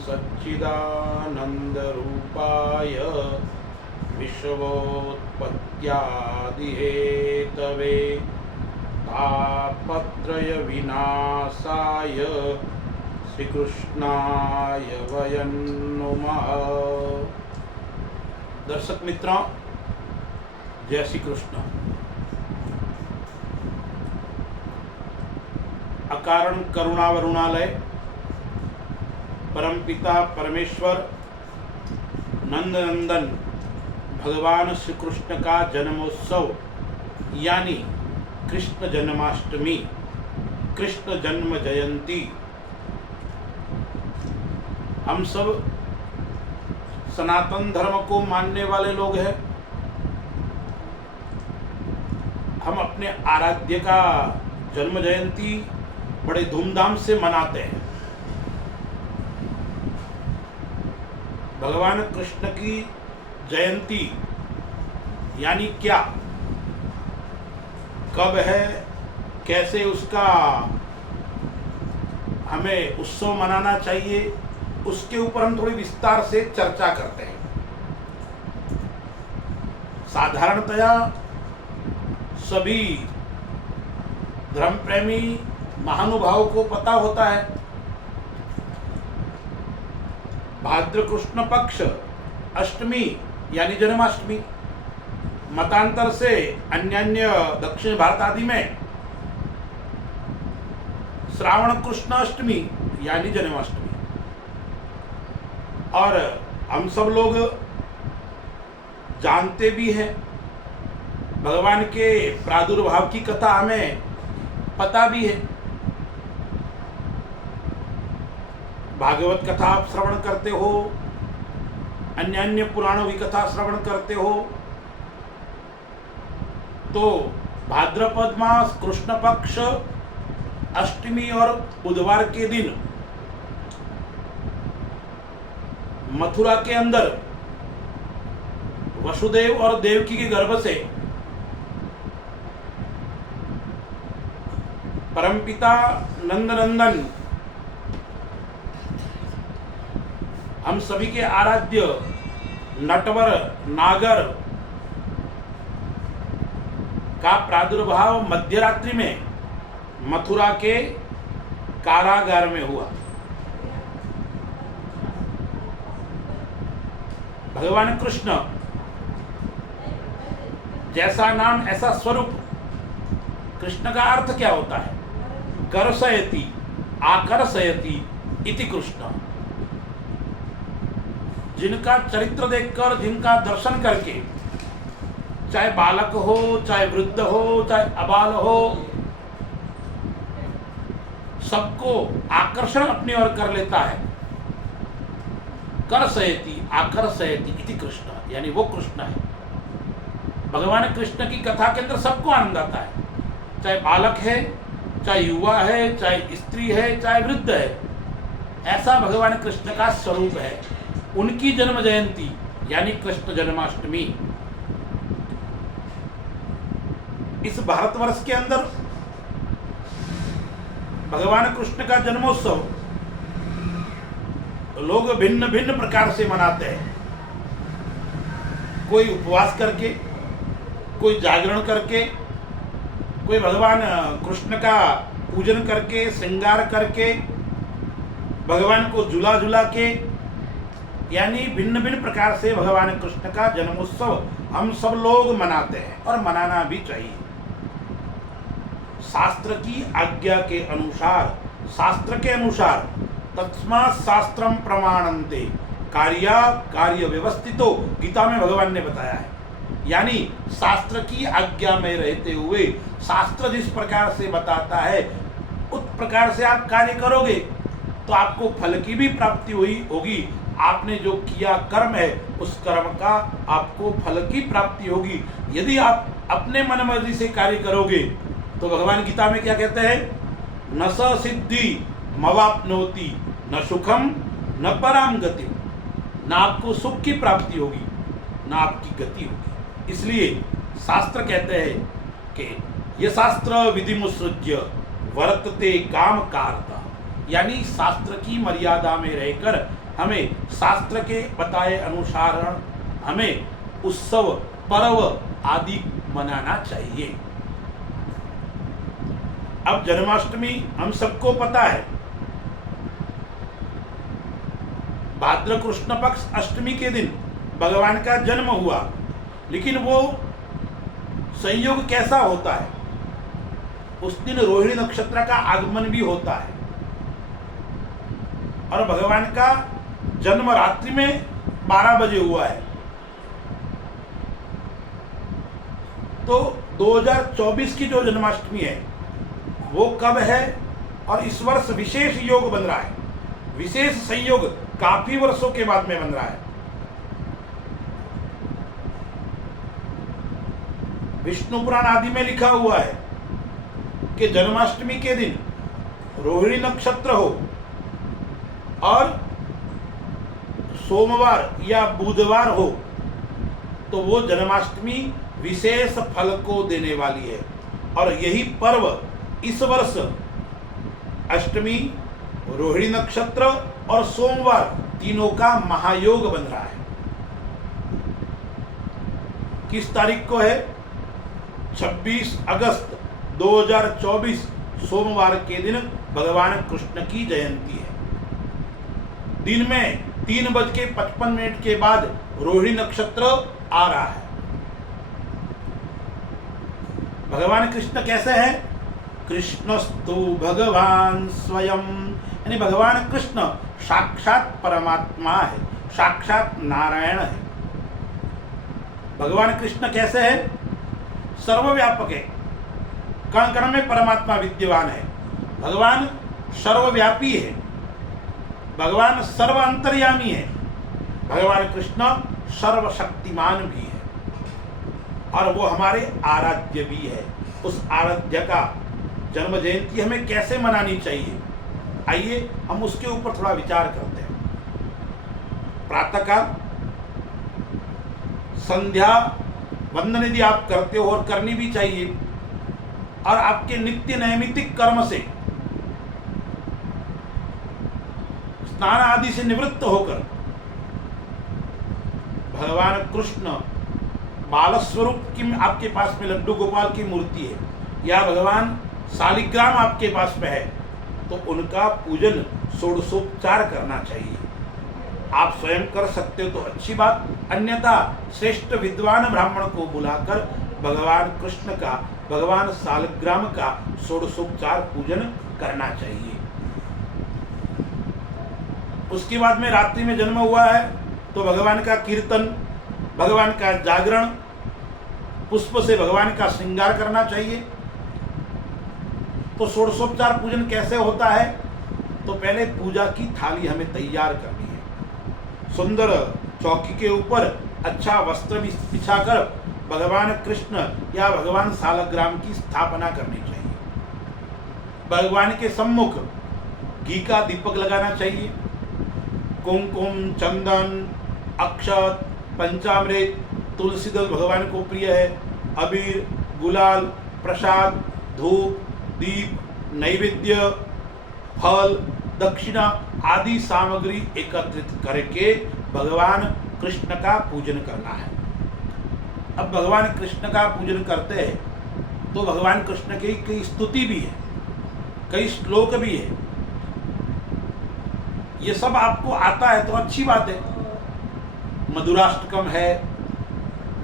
सच्चिदानन्दरूपाय विश्वोत्पत्त्यादिहेतवे तापत्रयविनाशाय श्रीकृष्णाय वयं नुमः। दर्शक मित्रों, जय श्री कृष्ण। अकारण करुणावरुणालय परमपिता परमेश्वर नंदनंदन भगवान श्री कृष्ण का जन्मोत्सव यानी कृष्ण जन्माष्टमी, कृष्ण जन्म जयंती, हम सब सनातन धर्म को मानने वाले लोग हैं। हम अपने आराध्य का जन्म जयंती बड़े धूमधाम से मनाते हैं। भगवान कृष्ण की जयंती यानी क्या, कब है, कैसे उसका हमें उत्सव मनाना चाहिए, उसके ऊपर हम थोड़ी विस्तार से चर्चा करते हैं। साधारणतया सभी धर्म प्रेमी महानुभावों को पता होता है, भाद्र कृष्ण पक्ष अष्टमी यानी जन्माष्टमी, मतांतर से अन्य दक्षिण भारत आदि में श्रावण कृष्ण अष्टमी यानी जन्माष्टमी। और हम सब लोग जानते भी हैं, भगवान के प्रादुर्भाव की कथा हमें पता भी है। भागवत कथा आप श्रवण करते हो, अन्य पुराणों की कथा श्रवण करते हो, तो भाद्रपद मास कृष्ण पक्ष अष्टमी और बुधवार के दिन मथुरा के अंदर वसुदेव और देवकी के गर्भ से परमपिता नंदनंदन हम सभी के आराध्य नटवर नागर का प्रादुर्भाव मध्यरात्रि में मथुरा के कारागार में हुआ। भगवान कृष्ण जैसा नाम ऐसा स्वरूप। कृष्ण का अर्थ क्या होता है? कर्षयति, आकर्षयति इति कृष्ण। जिनका चरित्र देखकर, जिनका दर्शन करके, चाहे बालक हो, चाहे वृद्ध हो, चाहे अबाल हो, सबको आकर्षण अपनी ओर कर लेता है। कर्षयति, आकर्षयति इति कृष्ण, यानी वो कृष्ण है। भगवान कृष्ण की कथा के अंदर सबको आनंद आता है, चाहे बालक है, चाहे युवा है, चाहे स्त्री है, चाहे वृद्ध है। ऐसा भगवान कृष्ण का स्वरूप है। उनकी जन्म जयंती यानी कृष्ण जन्माष्टमी इस भारतवर्ष के अंदर भगवान कृष्ण का जन्मोत्सव लोग भिन्न भिन्न प्रकार से मनाते हैं। कोई उपवास करके, कोई जागरण करके, कोई भगवान कृष्ण का पूजन करके, श्रृंगार करके, भगवान को झुला झुला के, यानी भिन्न भिन्न प्रकार से भगवान कृष्ण का जन्मोत्सव हम सब लोग मनाते हैं और मनाना भी चाहिए। शास्त्र की आज्ञा के अनुसार, शास्त्र के अनुसार, तस्मात् शास्त्रम प्रमाणन्ते कार्या कार्य व्यवस्थितो, गीता में भगवान ने बताया है। यानी शास्त्र की आज्ञा में रहते हुए शास्त्र जिस प्रकार से बताता है उस प्रकार से आप कार्य करोगे तो आपको फल की भी प्राप्ति होगी। आपने जो किया कर्म है उस कर्म का आपको फल की प्राप्ति होगी। यदि आप अपने मन मर्जी से कार्य करोगे तो भगवान गीता में क्या कहते हैं? न स सिद्धि मवाप्नोति न सुखम न पराम गति। न आपको सुख की प्राप्ति होगी, न आपकी गति होगी। इसलिए शास्त्र कहते हैं कि ये शास्त्र विधि मुसृज्य वर्तते काम कारता, यानी शास्त्र की मर्यादा में रहकर हमें शास्त्र के बताए अनुसार हमें उत्सव पर्व आदि मनाना चाहिए। अब जन्माष्टमी हम सबको पता है, भाद्र कृष्ण पक्ष अष्टमी के दिन भगवान का जन्म हुआ, लेकिन वो संयोग कैसा होता है? उस दिन रोहिणी नक्षत्र का आगमन भी होता है और भगवान का जन्म रात्रि में 12 बजे हुआ है। तो 2024 की जो जन्माष्टमी है वो कब है? और इस वर्ष विशेष योग बन रहा है, विशेष संयोग काफी वर्षों के बाद में बन रहा है। विष्णु पुराण आदि में लिखा हुआ है कि जन्माष्टमी के दिन रोहिणी नक्षत्र हो और सोमवार या बुधवार हो तो वो जन्माष्टमी विशेष फल को देने वाली है। और यही पर्व इस वर्ष अष्टमी, रोहिणी नक्षत्र और सोमवार तीनों का महायोग बन रहा है। किस तारीख को है? 26 अगस्त 2024 सोमवार के दिन भगवान कृष्ण की जयंती है। दिन में 3:55 के बाद रोहिणी नक्षत्र आ रहा है। भगवान कृष्ण कैसे हैं? कृष्णस्तु भगवान स्वयं, यानी भगवान कृष्ण साक्षात परमात्मा है, साक्षात नारायण है। भगवान कृष्ण कैसे है? सर्वव्यापक है, कण कण में परमात्मा विद्यमान है। भगवान सर्वव्यापी है, भगवान सर्व अंतर्यामी है, भगवान कृष्ण सर्वशक्तिमान भी है और वो हमारे आराध्य भी है। उस आराध्य का जन्म जयंती हमें कैसे मनानी चाहिए, आइए हम उसके ऊपर थोड़ा विचार करते हैं। प्रातःकाल संध्या वंदन यदि आप करते हो और करनी भी चाहिए, और आपके नित्य नैमित्तिक कर्म से स्नान आदि से निवृत्त होकर भगवान कृष्ण बाल स्वरूप की आपके पास में लड्डू गोपाल की मूर्ति है या भगवान शालिग्राम आपके पास में है, तो उनका पूजन षोडशोपचार करना चाहिए। आप स्वयं कर सकते हो तो अच्छी बात, अन्यथा श्रेष्ठ विद्वान ब्राह्मण को बुलाकर भगवान कृष्ण का, भगवान शालिग्राम का षोडशोपचार पूजन करना चाहिए। उसके बाद में रात्रि में जन्म हुआ है तो भगवान का कीर्तन, भगवान का जागरण, पुष्प से भगवान का श्रृंगार करना चाहिए। तो षोडशोपचार पूजन कैसे होता है? तो पहले पूजा की थाली हमें तैयार करनी है। सुंदर चौकी के ऊपर अच्छा वस्त्र बिछाकर भगवान कृष्ण या भगवान शालग्राम की स्थापना करनी चाहिए। भगवान के सम्मुख घी का दीपक लगाना चाहिए। कुमकुम, चंदन, अक्षत, पंचामृत, तुलसी दल भगवान को प्रिय है, अबीर, गुलाल, प्रसाद, धूप, दीप, नैवेद्य, फल, दक्षिणा आदि सामग्री एकत्रित करके भगवान कृष्ण का पूजन करना है। अब भगवान कृष्ण का पूजन करते हैं तो भगवान कृष्ण की कई स्तुति भी है, कई श्लोक भी है। ये सब आपको आता है तो अच्छी बात है। मधुराष्टकम है,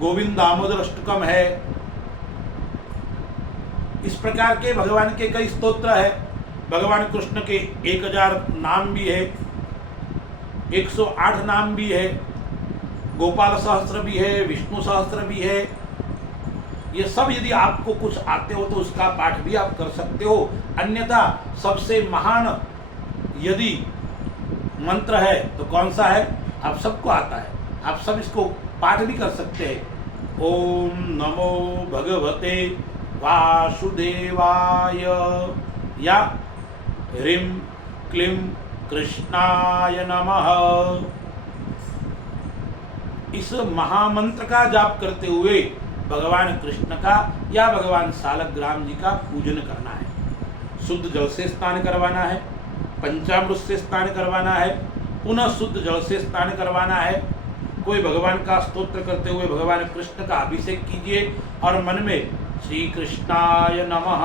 गोविंद दामोदर अष्टकम है, इस प्रकार के भगवान के कई स्तोत्र है। भगवान कृष्ण के 1000 नाम भी है, 108 नाम भी है, गोपाल सहस्त्र भी है, विष्णु सहस्त्र भी है। ये सब यदि आपको कुछ आते हो तो उसका पाठ भी आप कर सकते हो। अन्यथा सबसे महान यदि मंत्र है तो कौन सा है? आप सबको आता है, आप सब इसको पाठ भी कर सकते हैं। ओम नमो भगवते वासुदेवाय या ह्रीं क्लीं कृष्णाय नमः। इस महामंत्र का जाप करते हुए भगवान कृष्ण का या भगवान शालग्राम जी का पूजन करना है। शुद्ध जल से स्नान करवाना है, पंचामृत से स्नान करवाना है, पुनः शुद्ध जल से स्नान करवाना है। कोई भगवान का स्तोत्र करते हुए भगवान कृष्ण का अभिषेक कीजिए और मन में श्री कृष्णाय नमः,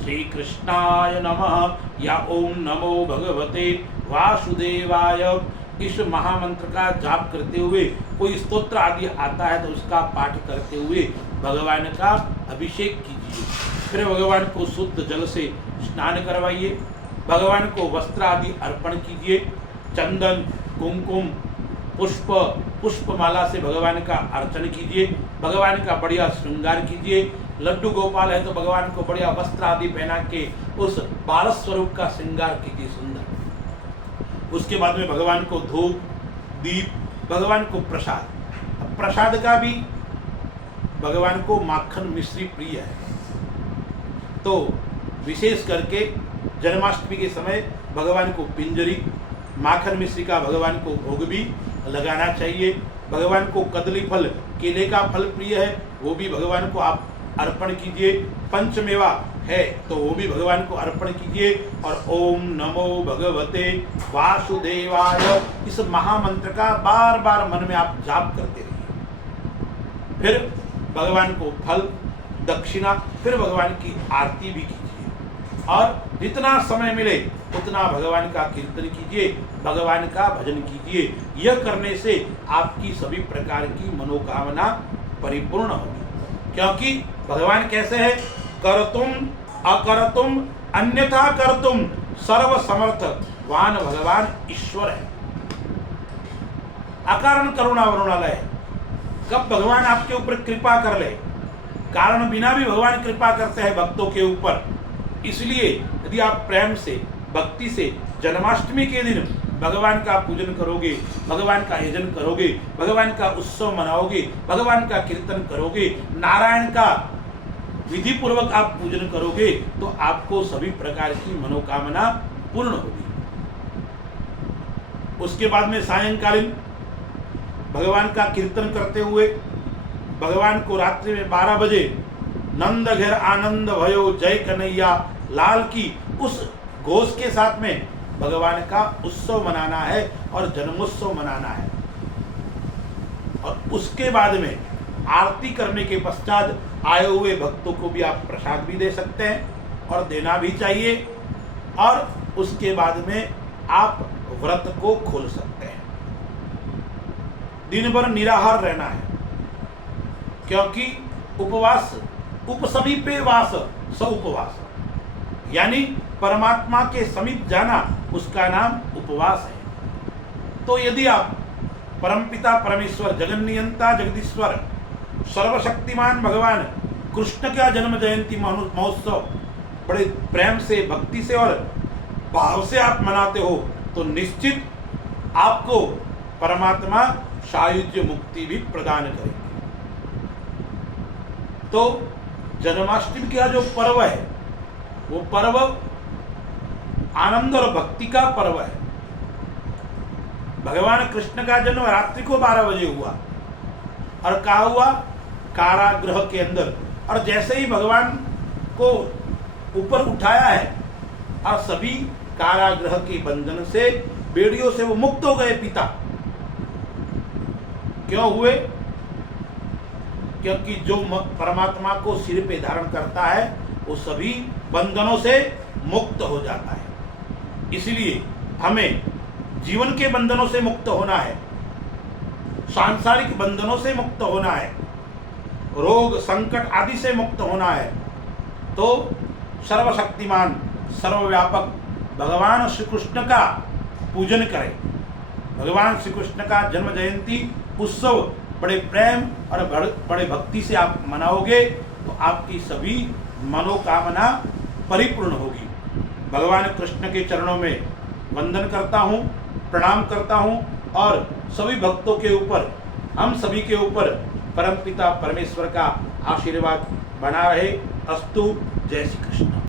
श्री कृष्णाय नमः या ओम नमो भगवते वासुदेवाय, इस महामंत्र का जाप करते हुए कोई स्तोत्र आदि आता है तो उसका पाठ करते हुए भगवान का अभिषेक कीजिए। फिर भगवान को शुद्ध जल से स्नान करवाइए, भगवान को वस्त्र आदि अर्पण कीजिए, चंदन, कुमकुम, पुष्पमाला से भगवान का अर्चन कीजिए, भगवान का बढ़िया श्रृंगार कीजिए। लड्डू गोपाल है तो भगवान को बढ़िया वस्त्र आदि पहना के उस बाल स्वरूप का श्रृंगार कीजिए सुंदर। उसके बाद में भगवान को धूप, दीप, भगवान को प्रसाद। प्रसाद का भी भगवान को माखन मिश्री प्रिय है, तो विशेष करके जन्माष्टमी के समय भगवान को पिंजरी, माखन मिश्री का भगवान को भोग भी लगाना चाहिए। भगवान को कदली फल, केले का फल प्रिय है, वो भी भगवान को आप अर्पण कीजिए। पंचमेवा है तो वो भी भगवान को अर्पण कीजिए और ओम नमो भगवते वासुदेवाय, इस महामंत्र का बार बार मन में आप जाप करते रहिए। फिर भगवान को फल, दक्षिणा, फिर भगवान की आरती भी कीजिए और जितना समय मिले उतना भगवान का कीर्तन कीजिए, भगवान का भजन कीजिए। यह करने से आपकी सभी प्रकार की मनोकामना परिपूर्ण होगी, क्योंकि भगवान कैसे है? करतुम अकरतुम अन्यथा करतुम सर्व समर्थ वान भगवान ईश्वर है। अकारण करुणा वरुणालय, कब भगवान आपके ऊपर कृपा कर ले, कारण बिना भी भगवान कृपा करते हैं भक्तों के ऊपर। इसलिए यदि आप प्रेम से, भक्ति से जन्माष्टमी के दिन भगवान का पूजन करोगे, भगवान का यजन करोगे, भगवान का उत्सव मनाओगे, भगवान का कीर्तन करोगे, नारायण का विधि पूर्वक आप पूजन करोगे, तो आपको सभी प्रकार की मनोकामना पूर्ण होगी। उसके बाद में सायंकालीन भगवान का कीर्तन करते हुए भगवान को रात्रि में 12 बजे नंद घेर आनंद भयो जय कन्हैया लाल की उस घोष के साथ में भगवान का उत्सव मनाना है और जन्मोत्सव मनाना है। और उसके बाद में आरती करने के पश्चात आए हुए भक्तों को भी आप प्रसाद भी दे सकते हैं और देना भी चाहिए। और उसके बाद में आप व्रत को खोल सकते हैं। दिन भर निराहार रहना है, क्योंकि उपवास उपसमीपे वास स उपवास, यानी परमात्मा के समीप जाना उसका नाम उपवास है। तो यदि आप परमपिता परमेश्वर, जगन्नियंता जगदीश्वर, सर्वशक्तिमान भगवान कृष्ण का जन्म जयंती महोत्सव बड़े प्रेम से, भक्ति से और भाव से आप मनाते हो, तो निश्चित आपको परमात्मा सायुज्य मुक्ति भी प्रदान करेंगे। तो जन्माष्टमी का जो पर्व है वो पर्व आनंद और भक्ति का पर्व है। भगवान कृष्ण का जन्म रात्रि को 12 बजे हुआ और कहा हुआ कारागृह के अंदर, और जैसे ही भगवान को ऊपर उठाया है और सभी कारागृह के बंधन से, बेड़ियों से वो मुक्त हो गए पिता। क्यों हुए? क्योंकि जो परमात्मा को सिर पे धारण करता है वो सभी बंधनों से मुक्त हो जाता है। इसलिए हमें जीवन के बंधनों से मुक्त होना है, सांसारिक बंधनों से मुक्त होना है, रोग संकट आदि से मुक्त होना है। तो सर्वशक्तिमान, सर्वव्यापक भगवान श्री कृष्ण का पूजन करें। भगवान श्री कृष्ण का जन्म जयंती उत्सव बड़े प्रेम और बड़े भक्ति से आप मनाओगे तो आपकी सभी मनोकामना परिपूर्ण होगी। भगवान कृष्ण के चरणों में वंदन करता हूँ, प्रणाम करता हूँ और सभी भक्तों के ऊपर, हम सभी के ऊपर परमपिता परमेश्वर का आशीर्वाद बना रहे। अस्तु। जय श्री कृष्ण।